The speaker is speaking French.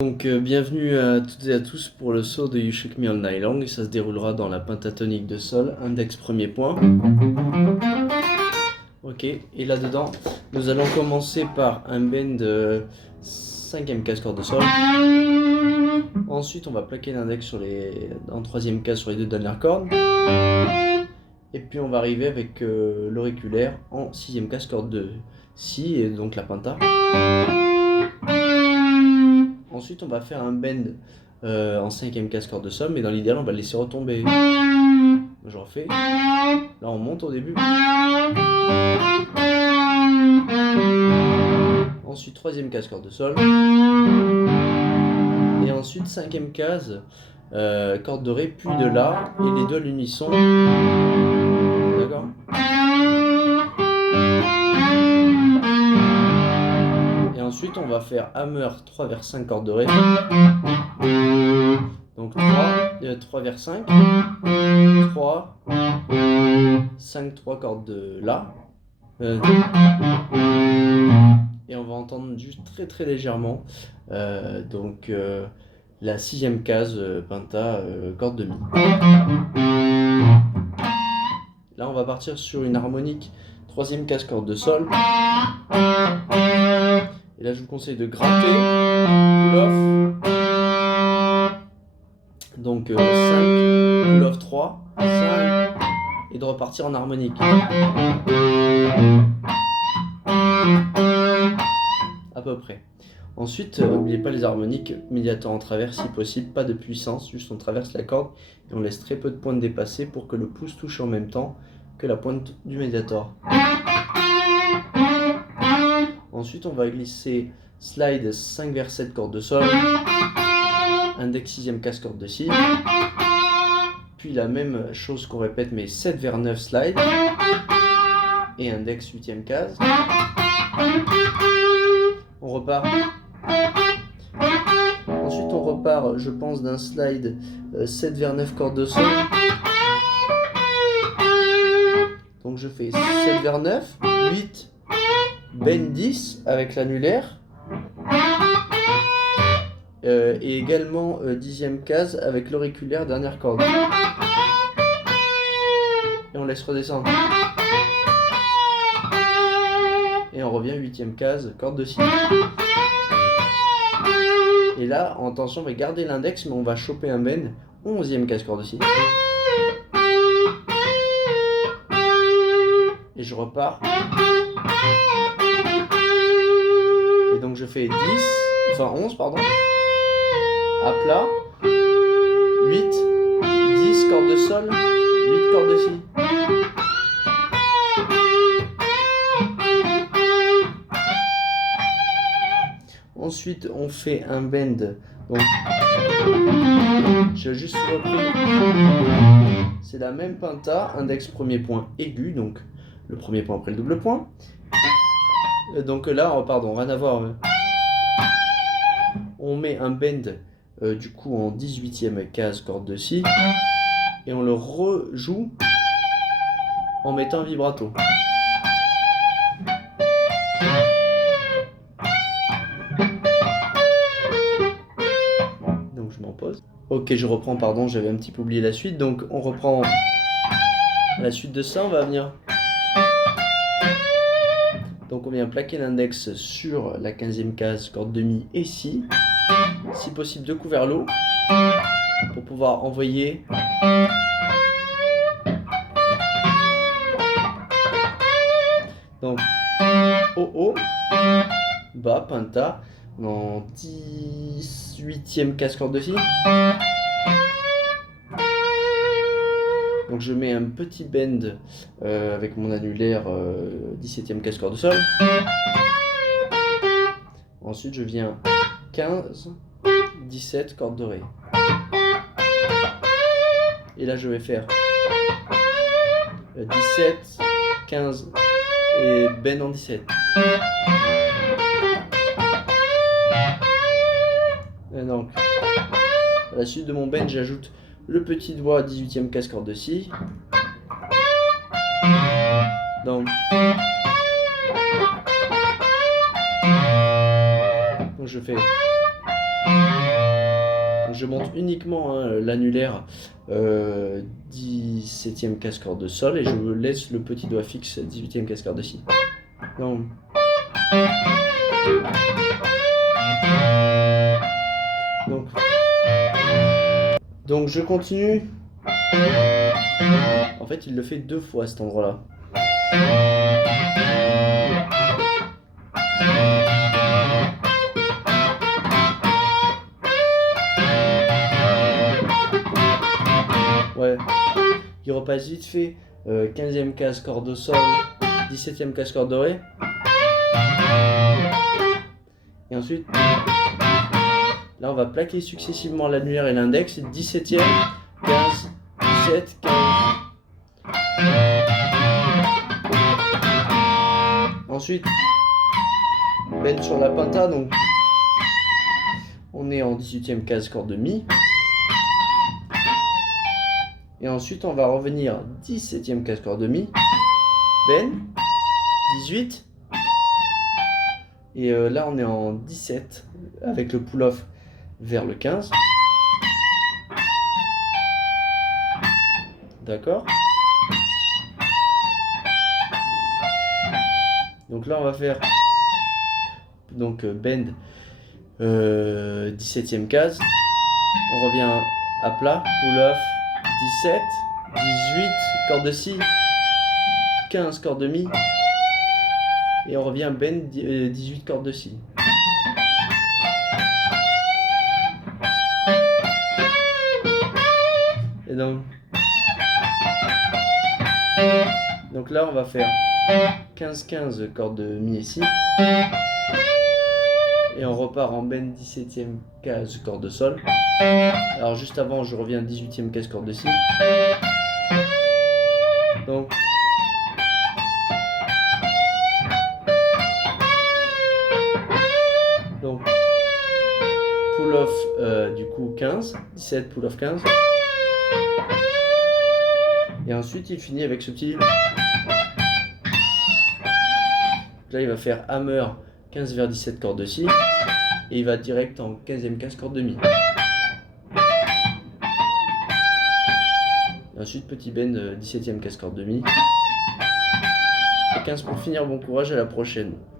Donc bienvenue à toutes et à tous pour le saut de You Shook Me All Night Long et ça se déroulera dans la pentatonique de sol, index premier point. Ok, et là-dedans, nous allons commencer par un bend de 5e case corde de sol. Ensuite, on va plaquer l'index en 3e case sur les deux dernières cordes. Et puis on va arriver avec l'auriculaire en 6e case corde de Si et donc la penta. Ensuite, on va faire un bend en 5e case corde de sol, mais dans l'idéal, on va le laisser retomber. Je refais. Là, on monte au début. Ensuite, 3e case corde de sol. Et ensuite, 5e case, corde de Ré, puis de La, et les deux à l'unisson. D'accord ? Et ensuite, on va faire hammer 3 vers 5 corde de Ré. Donc 3 vers 5, 3, 5, 3 cordes de La. Et on va entendre juste très légèrement la 6e case penta corde de Mi. Là on va partir sur une harmonique 3e case corde de Sol. Et là je vous conseille de gratter, pull off. Donc 5, pull off 3, 5, et de repartir en harmonique. À peu près. Ensuite, n'oubliez pas les harmoniques, médiator en travers si possible, pas de puissance, juste on traverse la corde et on laisse très peu de pointes dépassées pour que le pouce touche en même temps que la pointe du médiator. Ensuite, on va glisser slide 5 vers 7 corde de Sol, index 6e case corde de Si, puis la même chose qu'on répète mais 7 vers 9 slide, et index 8e case. On repart. Ensuite on repart, je pense, d'un slide 7 vers 9 corde de Sol. Donc je fais 7 vers 9, 8, bend 10 avec l'annulaire. Et également 10e case avec l'auriculaire, dernière corde. Et on laisse redescendre. Et on revient 8e case, corde de Si. Et là, en tension, on va garder l'index, mais on va choper un bend, 11e case corde de Si. Et je repars. Et donc je fais 11 pardon. À plat. 8, 10 corde de Sol, 8 corde de Si. Ensuite, on fait un bend. Donc, j'ai juste repris. C'est la même penta, index premier point aigu, donc le premier point après le double point. Donc là, pardon, rien à voir. On met un bend du coup en 18e case corde de Si et on le rejoue en mettant un vibrato. Donc je m'en pose. Ok, je reprends, pardon, j'avais un petit peu oublié la suite. Donc on reprend la suite de ça, on va venir. Donc on vient plaquer l'index sur la 15e case corde de Mi et Si. Si possible 2 coups vers l'eau pour pouvoir envoyer donc haut, bas, penta en 18e case corde de Si. Donc je mets un petit bend avec mon annulaire 17e case corde de Sol. Ensuite je viens 15, 17 corde de Ré. Et là je vais faire 17, 15 et bend en 17. Et donc à la suite de mon bend j'ajoute le petit doigt 18e case corde de Si. Donc je fais Donc je monte uniquement l'annulaire 17e casse-corde de Sol et je laisse le petit doigt fixe 18e casse-corde de Si. Donc je continue. En fait, il le fait 2 fois à cet endroit-là. Ouais. Il repasse vite fait 15e casse-corde de Sol, 17e casse-corde de Ré. Et ensuite, là on va plaquer successivement l'annulaire et l'index, 17e, 15, 17, 15. Ensuite, bend sur la penta, donc on est en 18e casse-corde de Mi. Et ensuite on va revenir 17e casse-corde de Mi, bend, 18. Et là on est en 17 avec le pull-off vers le 15. D'accord. Donc là on va faire donc bend 17e case. On revient à plat, pull-off 17, 18, corde de Si, 15 corde de Mi. Et on revient bend 18 corde de Si. Et donc là on va faire 15-15 corde de Mi et Si. Et on repart en bend 17e case corde de Sol. Alors juste avant je reviens 18e case corde de Si. Donc pull-off du coup 15, 17 pull-off 15. Et ensuite il finit avec ce petit. Là il va faire hammer 15 vers 17 corde de Si. Et il va direct en 15e casse corde de Mi. Et ensuite petit bend 17e casse corde de Mi. Et 15 pour finir, bon courage, à la prochaine.